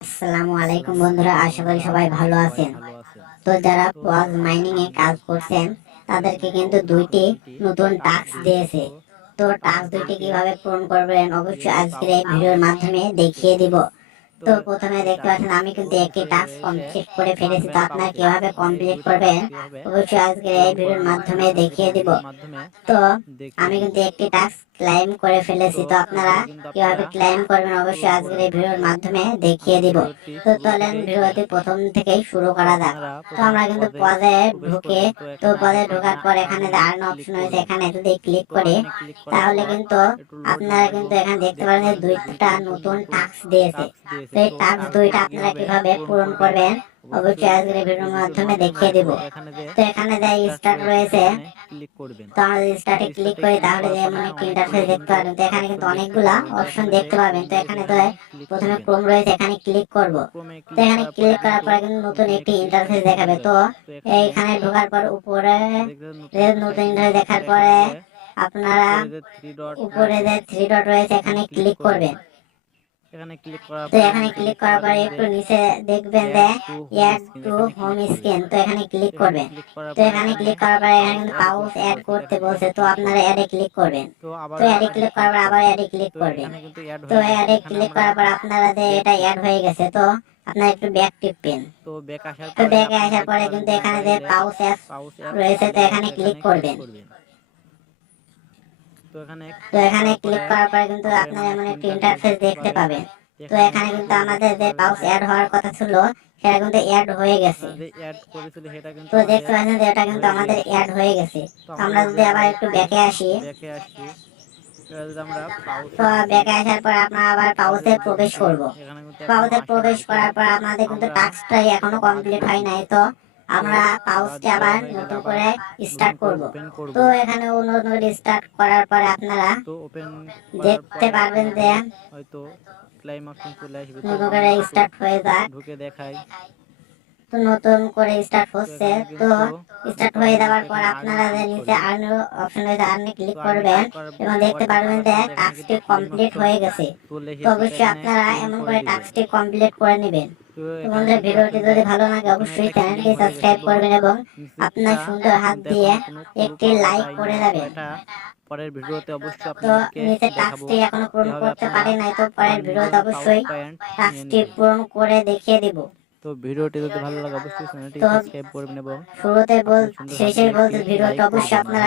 আসসালামু আলাইকুম বন্ধুরা, আশা করি সবাই ভালো আছেন। তো যারা পজ মাইনিং এ কাজ করছেন তাদেরকে কিন্তু দুইটি নতুন টাস্ক দিয়েছে। তো টাস্ক দুইটি কিভাবে পূরণ করবেন অবশ্যই আজকের এই ভিডিওর মাধ্যমে দেখিয়ে দিব। তো প্রথমে দেখতে পাচ্ছেন আমি কিন্তু একটি টাস্ক কমপ্লিট করে ফেলেছি। তো আপনারা কিভাবে কমপ্লিট করবেন অবশ্যই আজকের এই ভিডিওর মাধ্যমে দেখিয়ে দিব। তো আমি কিন্তু একটি টাস্ক ক্লেম করে ফেলেছি। তো আপনারা কিভাবে ক্লেম করবেন অবশ্যই আজকের এই ভিডিওর মাধ্যমে দেখিয়ে দিব। তো চলেন ভিডিওটি প্রথম থেকেই শুরু করা যাক। তো আমরা কিন্তু পদে ঢুকে, তো পদে ঢোকার পর এখানে আর্ন অপশন হয়েছে, এখানে যদি ক্লিক করি তাহলে কিন্তু আপনারা কিন্তু এখানে দেখতে পারেন যে দুইটা নতুন টাস্ক দিয়েছে। তো এই টাস্ক দুইটা আপনারা কিভাবে পূরণ করবেন অবশ্যই আজকের এই ভিডিওর মাধ্যমে দেখিয়ে দিব। তো এখানে যে স্টার্ট রয়েছে, তো আমরা যদি স্টার্টে ক্লিক করি তাহলে যে এমন একটি ইন্টারফেস দেখতে পাবেন। তো এখানে কিন্তু অনেকগুলা অপশন দেখতে পাবেন। তো এখানে তো প্রথমে ক্রোম রয়েছে, এখানে ক্লিক করব। তো এখানে ক্লিক করার পরে কিন্তু নতুন একটি ইন্টারফেস দেখাবে। তো এইখানে ঢোকার পর উপরে নতুন ইন্টারফেস দেখার পরে আপনারা উপরে যে থ্রি ডট রয়েছে এখানে ক্লিক করবেন। তো এখানে ক্লিক করার পরে একটু নিচে দেখবেন যে অ্যাড টু হোম স্ক্রিন, তো এখানে ক্লিক করবেন। তো এখানে ক্লিক করার পরে এখানে কিন্তু পাউচ অ্যাড করতে বলছে, তো আপনারা অ্যাডে ক্লিক করবেন। তো অ্যাডে ক্লিক করার পর আবার অ্যাডে ক্লিক করবেন। তো অ্যাডে ক্লিক করার পর আপনারা যে এটা অ্যাড হয়ে গেছে, তো আপনারা একটু ব্যাক টিপবেন। তো ব্যাকে আসার পরে কিন্তু এখানে যে পাউচ অ্যাড রয়েছে, তো এখানে ক্লিক করবেন। তো এখানে ক্লিক করার পরে কিন্তু আপনারা এমন একটি ইন্টারফেস দেখতে পাবেন। তো এখানে কিন্তু আমাদের যে পাউচ অ্যাড হওয়ার কথা ছিল সেটা কিন্তু অ্যাড হয়ে গেছে। তো দেখতে পাচ্ছেন যে এটা কিন্তু আমাদের অ্যাড হয়ে গেছে। তো আমরা যদি আবার একটু ব্যাকে আসি, তো ব্যাকে আসার পর আমরা আবার পাউচে প্রবেশ করব। পাউচে প্রবেশ করার পর আমাদের কিন্তু টাস্কটাই এখনো কমপ্লিট হয় নাই। তো আমরা পাউচটি আবার নতুন করে স্টার্ট করব। তো এখানে নতুন করে স্টার্ট করার পরে আপনারা দেখতে পারবেন যে নতুন করে স্টার্ট হয়ে যায়। তো নতুন করে স্টার্ট হচ্ছে। তো স্টার্ট হয়ে যাওয়ার পর আপনারা যে নিচে আর্ন অপশন রয়েছে, আর্নে ক্লিক করবেন এবং দেখতে পারবেন যে টাস্কটি কমপ্লিট হয়ে গেছে। তো অবশ্যই আপনারা এমন করে টাস্কটি কমপ্লিট করে নেবেন। তো বন্ধুরা, ভিডিওটি যদি ভালো লাগে অবশ্যই চ্যানেলটি সাবস্ক্রাইব করবেন এবং আপনার সুন্দর হাত দিয়ে একটি লাইক করে যাবেন। তো নিচে টাস্কটি এখনো পূরণ করতে পারি নাই, তো পরের ভিডিওতে অবশ্যই টাস্কটি পূরণ করে দেখিয়ে দিব। তো শুরুতে শেষে বলতে ভিডিওটা অবশ্যই আপনারা